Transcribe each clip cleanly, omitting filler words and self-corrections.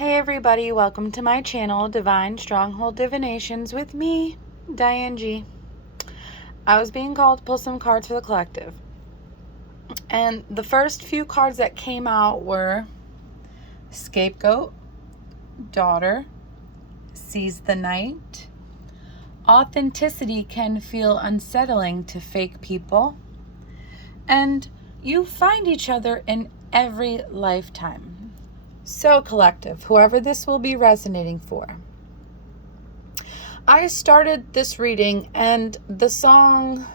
Hey everybody, welcome to my channel, Divine Stronghold Divinations with me, Diane G. I was being called to pull some cards for the collective. And the first few cards that came out were Scapegoat, Daughter, Seize the Night, Authenticity can feel unsettling to fake people, and you find each other in every lifetime. So collective, whoever this will be resonating for. I started this reading and the song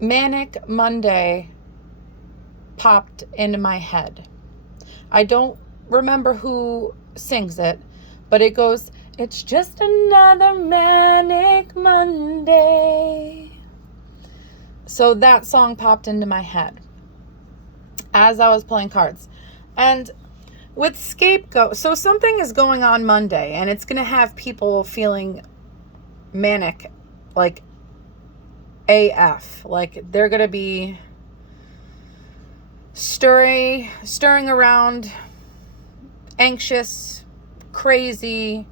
Manic Monday popped into my head. I don't remember who sings it, but it goes, "It's just another manic Monday." So that song popped into my head as I was playing cards. And with Scapegoat, so something is going on Monday, and it's going to have people feeling manic, like AF. Like they're going to be stirring around, anxious, crazy,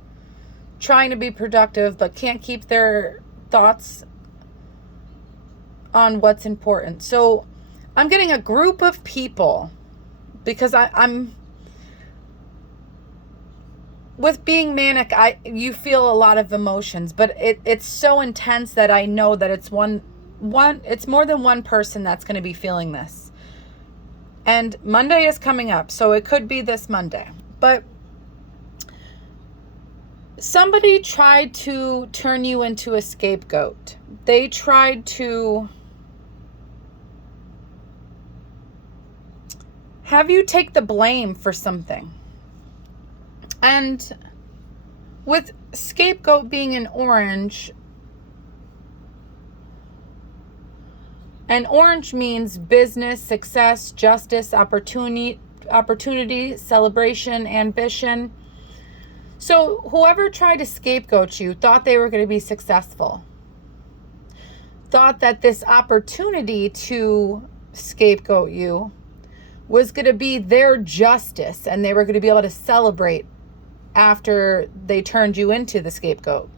trying to be productive, but can't keep their thoughts on what's important. So I'm getting a group of people, because I'm with being manic, you feel a lot of emotions, but it's so intense that I know that it's it's more than one person that's going to be feeling this. And Monday is coming up, so it could be this Monday. But somebody tried to turn you into a scapegoat. They tried to have you take the blame for something. And with scapegoat being an orange, and orange means business, success, justice, opportunity, celebration, ambition. So whoever tried to scapegoat you thought they were going to be successful. Thought that this opportunity to scapegoat you was going to be their justice, and they were going to be able to celebrate after they turned you into the scapegoat.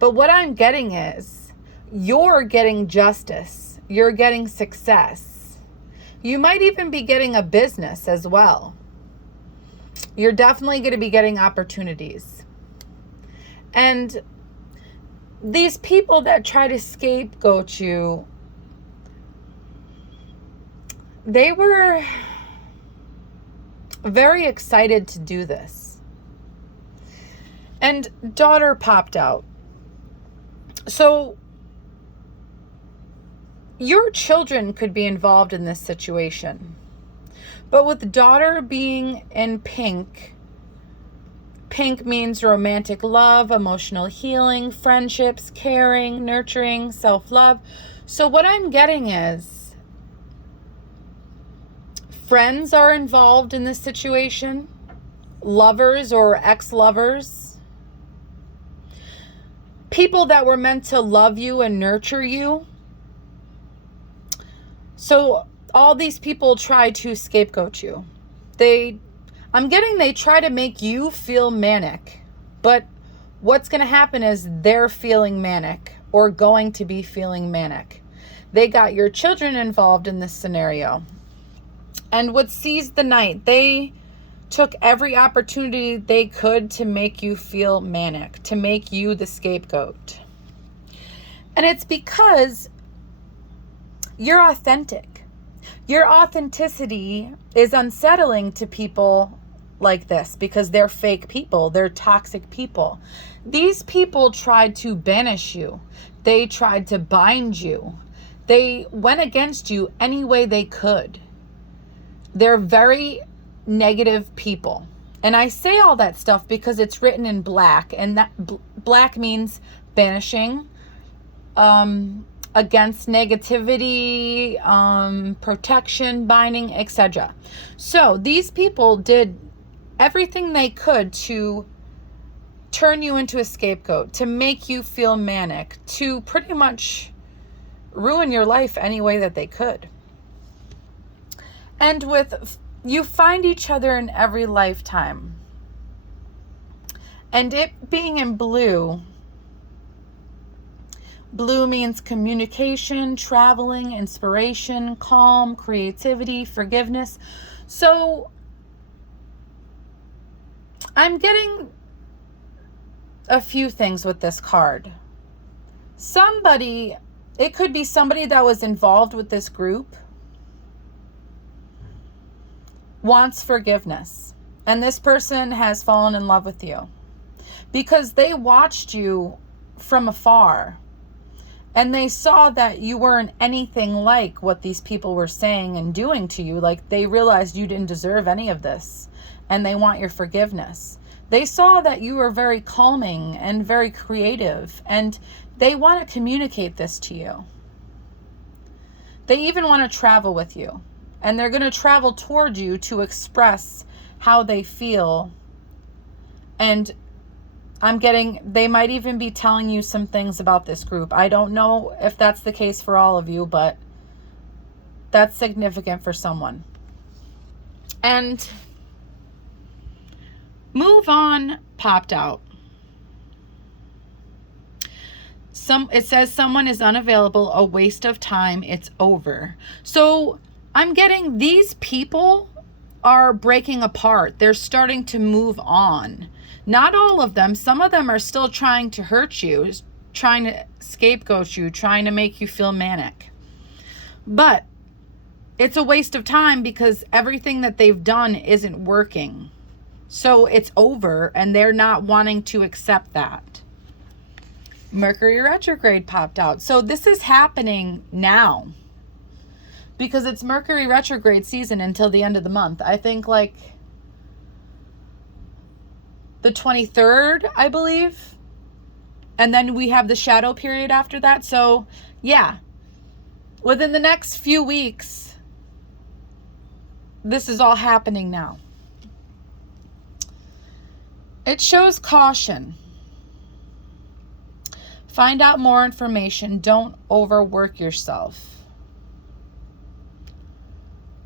But what I'm getting is you're getting justice. You're getting success. You might even be getting a business as well. You're definitely going to be getting opportunities. And these people that try to scapegoat you, they were very excited to do this. And Daughter popped out. So your children could be involved in this situation. But with Daughter being in pink, pink means romantic love, emotional healing, friendships, caring, nurturing, self-love. So what I'm getting is friends are involved in this situation, lovers or ex-lovers. People that were meant to love you and nurture you. So all these people try to scapegoat you. I'm getting they try to make you feel manic. But what's going to happen is they're feeling manic or going to be feeling manic. They got your children involved in this scenario. And with Seize the Night, they took every opportunity they could to make you feel manic, to make you the scapegoat. And it's because you're authentic. Your authenticity is unsettling to people like this because they're fake people. They're toxic people. These people tried to banish you. They tried to bind you. They went against you any way they could. They're very negative people. And I say all that stuff because it's written in black, and that black means banishing, against negativity, protection, binding, etc. So these people did everything they could to turn you into a scapegoat, to make you feel manic, to pretty much ruin your life any way that they could. And with you find each other in every lifetime. And it being in blue, blue means communication, traveling, inspiration, calm, creativity, forgiveness. So I'm getting a few things with this card. Somebody, it could be somebody that was involved with this group, wants forgiveness. And this person has fallen in love with you because they watched you from afar and they saw that you weren't anything like what these people were saying and doing to you. Like, they realized you didn't deserve any of this and they want your forgiveness. They saw that you were very calming and very creative, and they want to communicate this to you. They even want to travel with you, and they're going to travel toward you to express how they feel. And I'm getting, they might even be telling you some things about this group. I don't know if that's the case for all of you, but that's significant for someone. And move on popped out. It says someone is unavailable, a waste of time, it's over. So I'm getting these people are breaking apart. They're starting to move on. Not all of them. Some of them are still trying to hurt you, trying to scapegoat you, trying to make you feel manic. But it's a waste of time because everything that they've done isn't working. So it's over, and they're not wanting to accept that. Mercury retrograde popped out. So this is happening now because it's Mercury retrograde season until the end of the month. I think like the 23rd, I believe. And then we have the shadow period after that. So yeah, within the next few weeks, this is all happening now. It shows caution. Find out more information. Don't overwork yourself.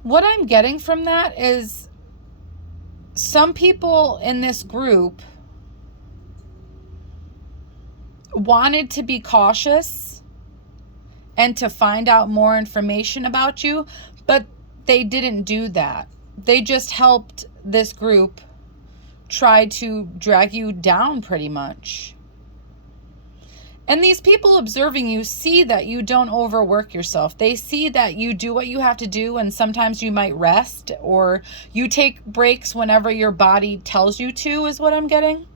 What I'm getting from that is some people in this group wanted to be cautious and to find out more information about you, but they didn't do that. They just helped this group try to drag you down pretty much. And these people observing you see that you don't overwork yourself. They see that you do what you have to do, and sometimes you might rest or you take breaks whenever your body tells you to, is what I'm getting.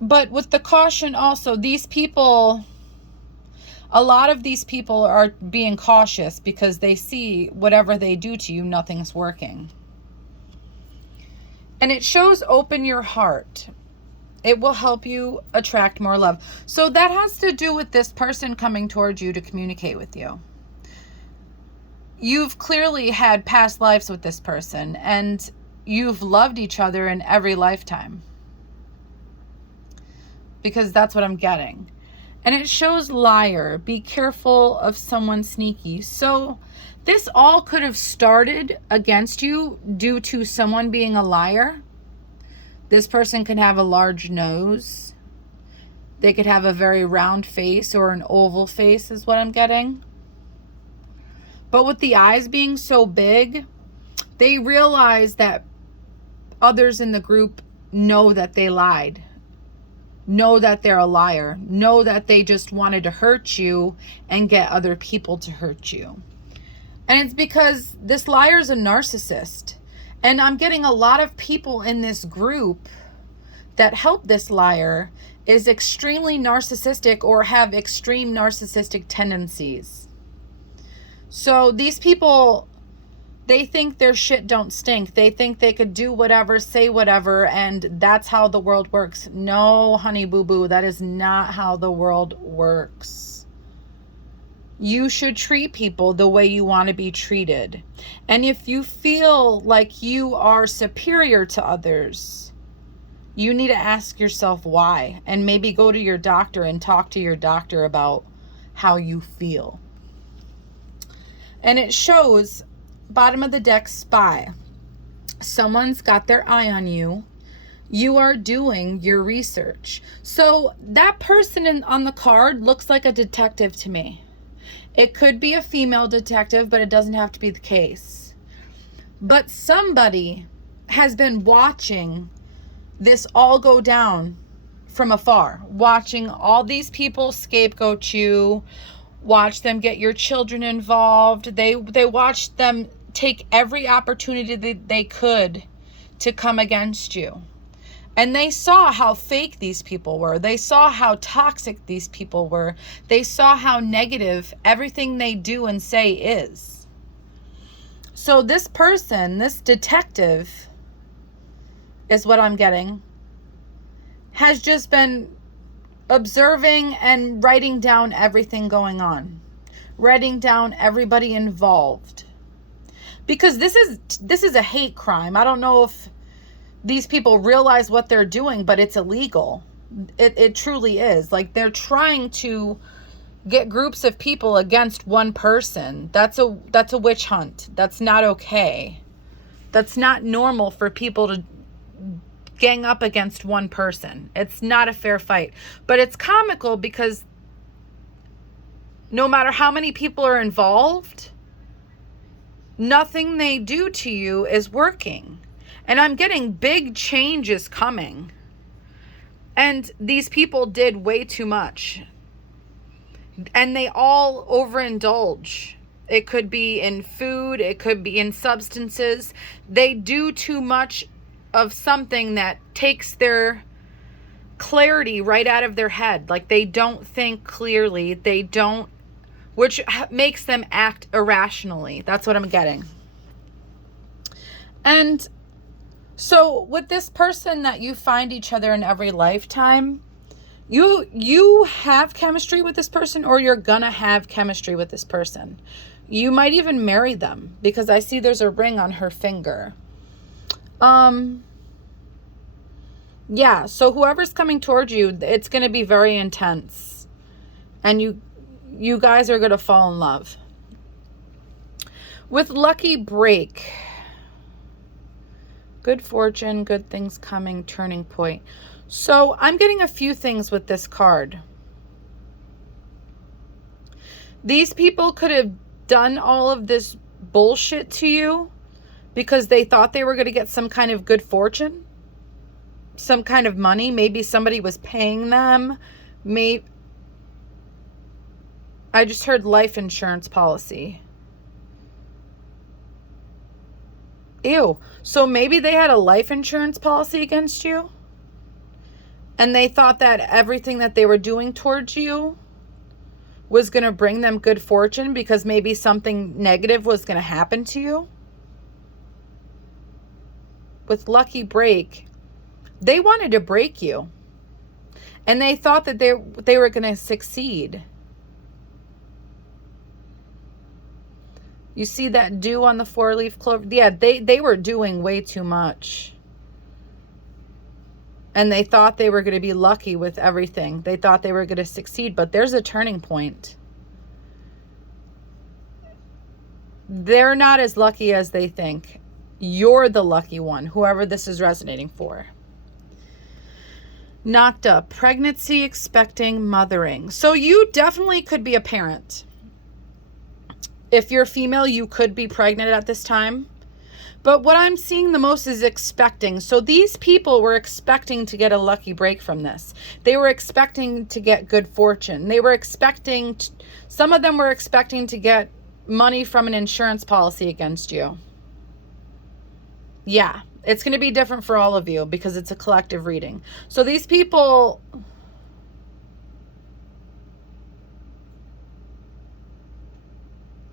But with the caution also, these people, a lot of these people are being cautious because they see whatever they do to you, nothing's working. And it shows open your heart. It will help you attract more love. So that has to do with this person coming towards you to communicate with you. You've clearly had past lives with this person, and you've loved each other in every lifetime. Because that's what I'm getting. And it shows liar. Be careful of someone sneaky. So this all could have started against you due to someone being a liar. This person could have a large nose. They could have a very round face or an oval face is what I'm getting. But with the eyes being so big, they realize that others in the group know that they lied. Know that they're a liar. Know that they just wanted to hurt you and get other people to hurt you. And it's because this liar is a narcissist. And I'm getting a lot of people in this group that help this liar is extremely narcissistic or have extreme narcissistic tendencies. So these people, they think their shit don't stink. They think they could do whatever, say whatever, and that's how the world works. No, honey boo boo, that is not how the world works. You should treat people the way you want to be treated. And if you feel like you are superior to others, you need to ask yourself why, and maybe go to your doctor and talk to your doctor about how you feel. And it shows bottom of the deck, spy. Someone's got their eye on you. You are doing your research. So that person on the card looks like a detective to me. It could be a female detective, but it doesn't have to be the case. But somebody has been watching this all go down from afar, watching all these people scapegoat you, watch them get your children involved. They watched them take every opportunity that they could to come against you. And they saw how fake these people were. They saw how toxic these people were. They saw how negative everything they do and say is. So this person, this detective, is what I'm getting, has just been observing and writing down everything going on. Writing down everybody involved. Because this is a hate crime. I don't know if these people realize what they're doing, but it's illegal. It truly is. Like, they're trying to get groups of people against one person. That's a witch hunt. That's not okay. That's not normal for people to gang up against one person. It's not a fair fight. But it's comical because no matter how many people are involved, nothing they do to you is working. And I'm getting big changes coming. And these people did way too much. And they all overindulge. It could be in food. It could be in substances. They do too much of something that takes their clarity right out of their head. Like, they don't think clearly. They don't, which makes them act irrationally. That's what I'm getting. And so with this person that you find each other in every lifetime, you have chemistry with this person, or you're gonna have chemistry with this person. You might even marry them, because I see there's a ring on her finger. Yeah, so whoever's coming towards you, it's gonna be very intense. And you guys are gonna fall in love. With lucky break, good fortune, good things coming, turning point. So I'm getting a few things with this card. These people could have done all of this bullshit to you because they thought they were going to get some kind of good fortune, some kind of money. Maybe somebody was paying them. I just heard life insurance policy. Ew. So maybe they had a life insurance policy against you, and they thought that everything that they were doing towards you was going to bring them good fortune because maybe something negative was going to happen to you. With lucky break, they wanted to break you, and they thought that they were going to succeed. You see that dew on the 4-leaf clover? Yeah, they were doing way too much. And they thought they were going to be lucky with everything. They thought they were going to succeed, but there's a turning point. They're not as lucky as they think. You're the lucky one, whoever this is resonating for. Knocked up, pregnancy, expecting, mothering. So you definitely could be a parent. If you're female, you could be pregnant at this time. But what I'm seeing the most is expecting. So these people were expecting to get a lucky break from this. They were expecting to get good fortune. They were expecting, some of them were expecting to get money from an insurance policy against you. Yeah, it's going to be different for all of you because it's a collective reading. So these people,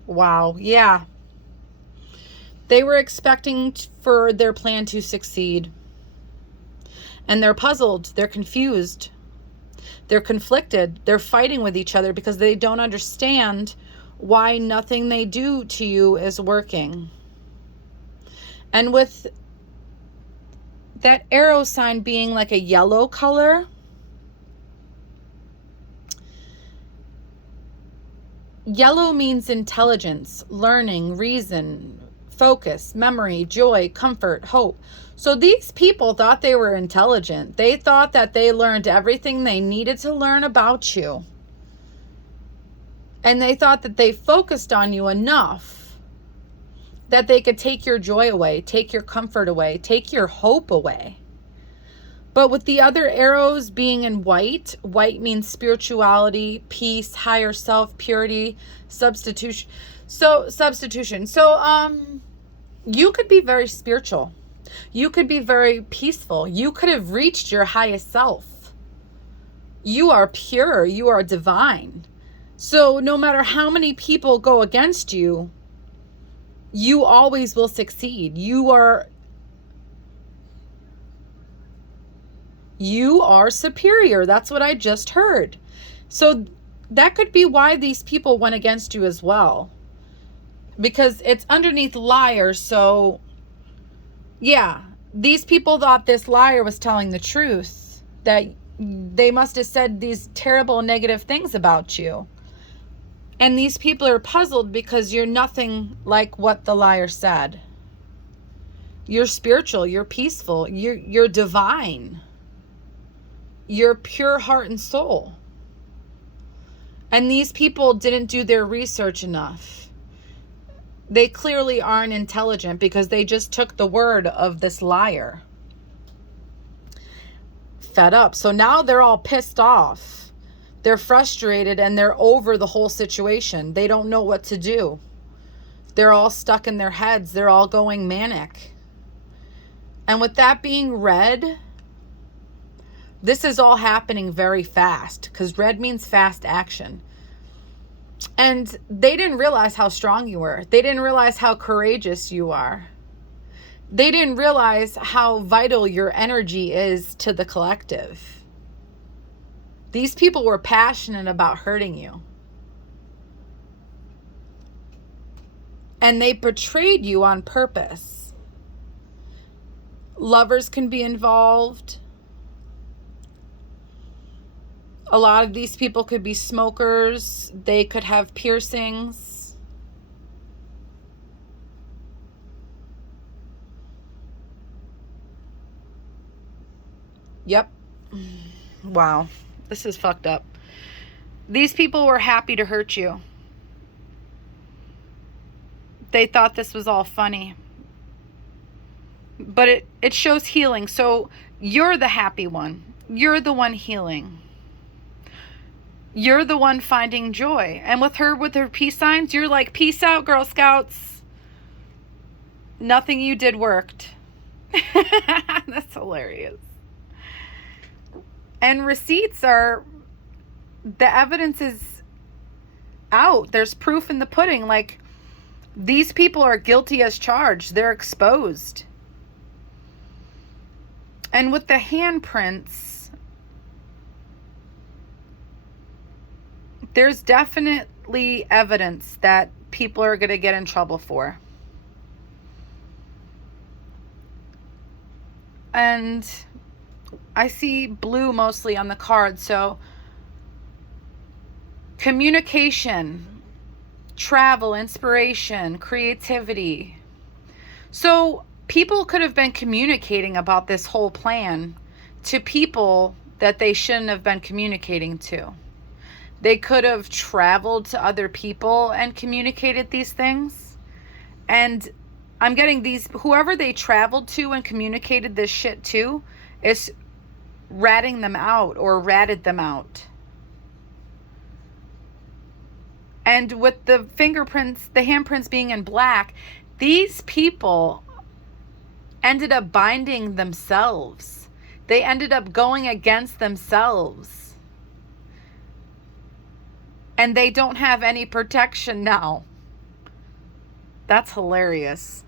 wow, yeah. They were expecting for their plan to succeed. And they're puzzled. They're confused. They're conflicted. They're fighting with each other because they don't understand why nothing they do to you is working. And with that arrow sign being like a yellow color, yellow means intelligence, learning, reason, focus, memory, joy, comfort, hope. So these people thought they were intelligent. They thought that they learned everything they needed to learn about you. And they thought that they focused on you enough that they could take your joy away, take your comfort away, take your hope away. But with the other arrows being in white, white means spirituality, peace, higher self, purity, substitution. So you could be very spiritual. You could be very peaceful. You could have reached your highest self. You are pure. You are divine. So no matter how many people go against you, you always will succeed. You are superior. That's what I just heard. So that could be why these people went against you as well. Because it's underneath liar. So yeah, these people thought this liar was telling the truth. That they must have said these terrible negative things about you. And these people are puzzled because you're nothing like what the liar said. You're spiritual. You're peaceful. You're divine. Your pure heart and soul. And these people didn't do their research enough. They clearly aren't intelligent because they just took the word of this liar. Fed up. So now they're all pissed off. They're frustrated and they're over the whole situation. They don't know what to do. They're all stuck in their heads. They're all going manic. And with that being red, this is all happening very fast because red means fast action. And they didn't realize how strong you were. They didn't realize how courageous you are. They didn't realize how vital your energy is to the collective. These people were passionate about hurting you. And they betrayed you on purpose. Lovers can be involved. A lot of these people could be smokers. They could have piercings. Yep. Wow. This is fucked up. These people were happy to hurt you. They thought this was all funny. But it shows healing. So you're the happy one. You're the one healing. You're the one finding joy. And with her peace signs, you're like, peace out, Girl Scouts. Nothing you did worked. That's hilarious. And receipts are, the evidence is out. There's proof in the pudding. Like, these people are guilty as charged. They're exposed. And with the handprints, there's definitely evidence that people are going to get in trouble for. And I see blue mostly on the card. So communication, travel, inspiration, creativity. So people could have been communicating about this whole plan to people that they shouldn't have been communicating to. They could have traveled to other people and communicated these things. And I'm getting these, whoever they traveled to and communicated this shit to is ratting them out or ratted them out. And with the fingerprints, the handprints being in black, these people ended up binding themselves. They ended up going against themselves. And they don't have any protection now. That's hilarious.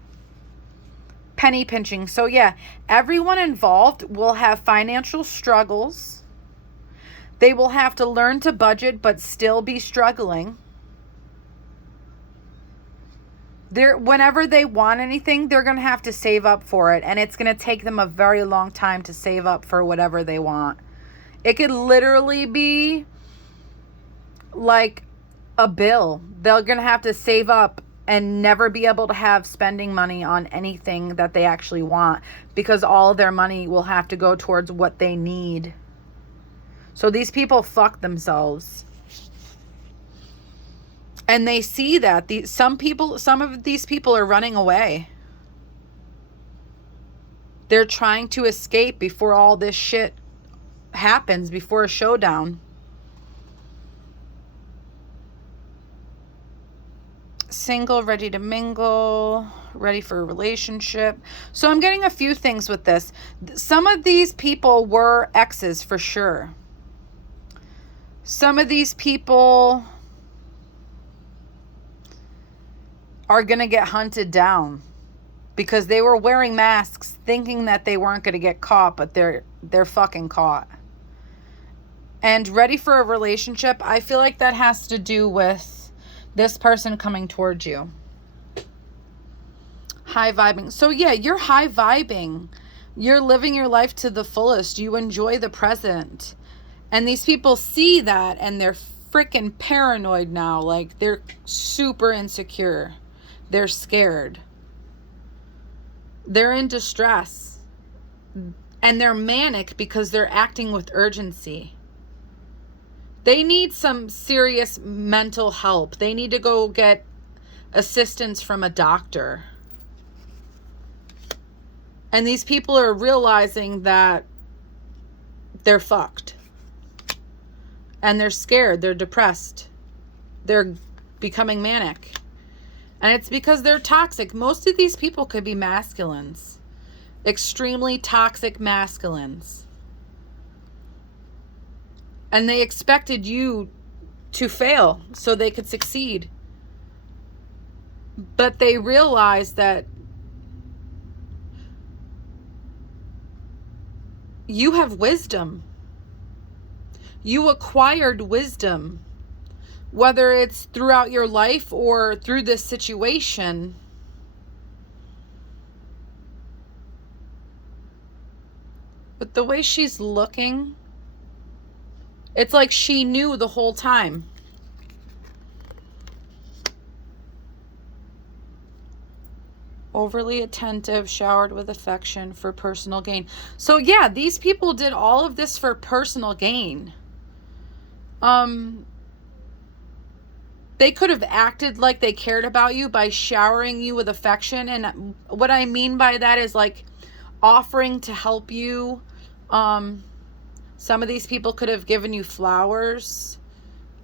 Penny pinching. So yeah, everyone involved will have financial struggles. They will have to learn to budget but still be struggling. Whenever they want anything, they're going to have to save up for it. And it's going to take them a very long time to save up for whatever they want. It could literally be like a bill. They're going to have to save up and never be able to have spending money on anything that they actually want, because all of their money will have to go towards what they need. So these people fuck themselves. And they see that some of these people are running away. They're trying to escape before all this shit happens, before a showdown. Single, ready to mingle, ready for a relationship. So I'm getting a few things with this. Some of these people were exes for sure. Some of these people are going to get hunted down because they were wearing masks thinking that they weren't going to get caught, but they're fucking caught. And ready for a relationship, I feel like that has to do with this person coming towards you. High vibing. So yeah, you're high vibing. You're living your life to the fullest. You enjoy the present. And these people see that and they're freaking paranoid now. Like, they're super insecure. They're scared. They're in distress. And they're manic because they're acting with urgency. They need some serious mental help. They need to go get assistance from a doctor. And these people are realizing that they're fucked. And they're scared. They're depressed. They're becoming manic. And it's because they're toxic. Most of these people could be masculines. Extremely toxic masculines. And they expected you to fail so they could succeed. But they realized that you have wisdom. You acquired wisdom. Whether it's throughout your life or through this situation. But the way she's looking, it's like she knew the whole time. Overly attentive, showered with affection for personal gain. So yeah, these people did all of this for personal gain. They could have acted like they cared about you by showering you with affection. And what I mean by that is like offering to help you. Some of these people could have given you flowers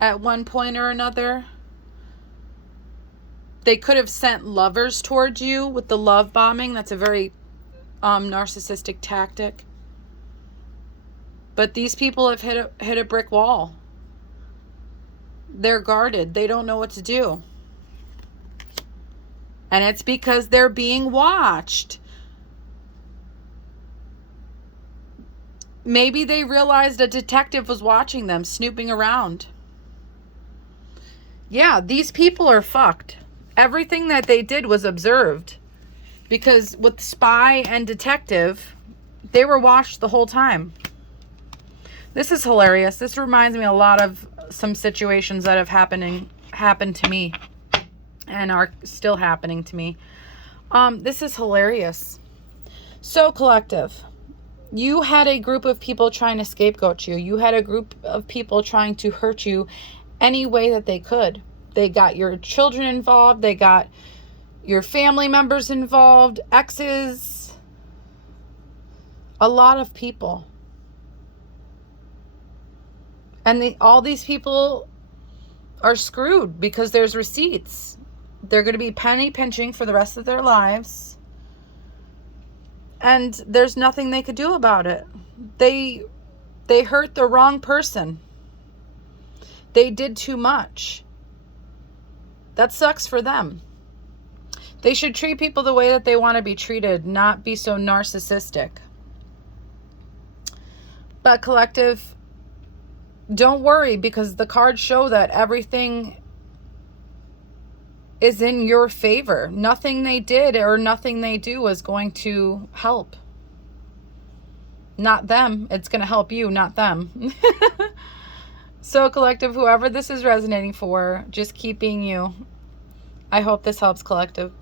at one point or another. They could have sent lovers towards you with the love bombing. That's a very narcissistic tactic. But these people have hit a brick wall. They're guarded. They don't know what to do. And it's because they're being watched. Maybe they realized a detective was watching them, snooping around. Yeah, these people are fucked. Everything that they did was observed. Because with spy and detective, they were watched the whole time. This is hilarious. This reminds me a lot of some situations that have happened to me and are still happening to me. This is hilarious. So, collective, you had a group of people trying to scapegoat you. You had a group of people trying to hurt you any way that they could. They got your children involved. They got your family members involved, exes, a lot of people. And all these people are screwed because there's receipts. They're going to be penny pinching for the rest of their lives. And there's nothing they could do about it. They hurt the wrong person. They did too much. That sucks for them. They should treat people the way that they want to be treated, not be so narcissistic. But collective, don't worry, because the cards show that everything is in your favor. Nothing they did or nothing they do is going to help. Not them. It's going to help you, not them. So collective, whoever this is resonating for, just keep being you. I hope this helps, collective.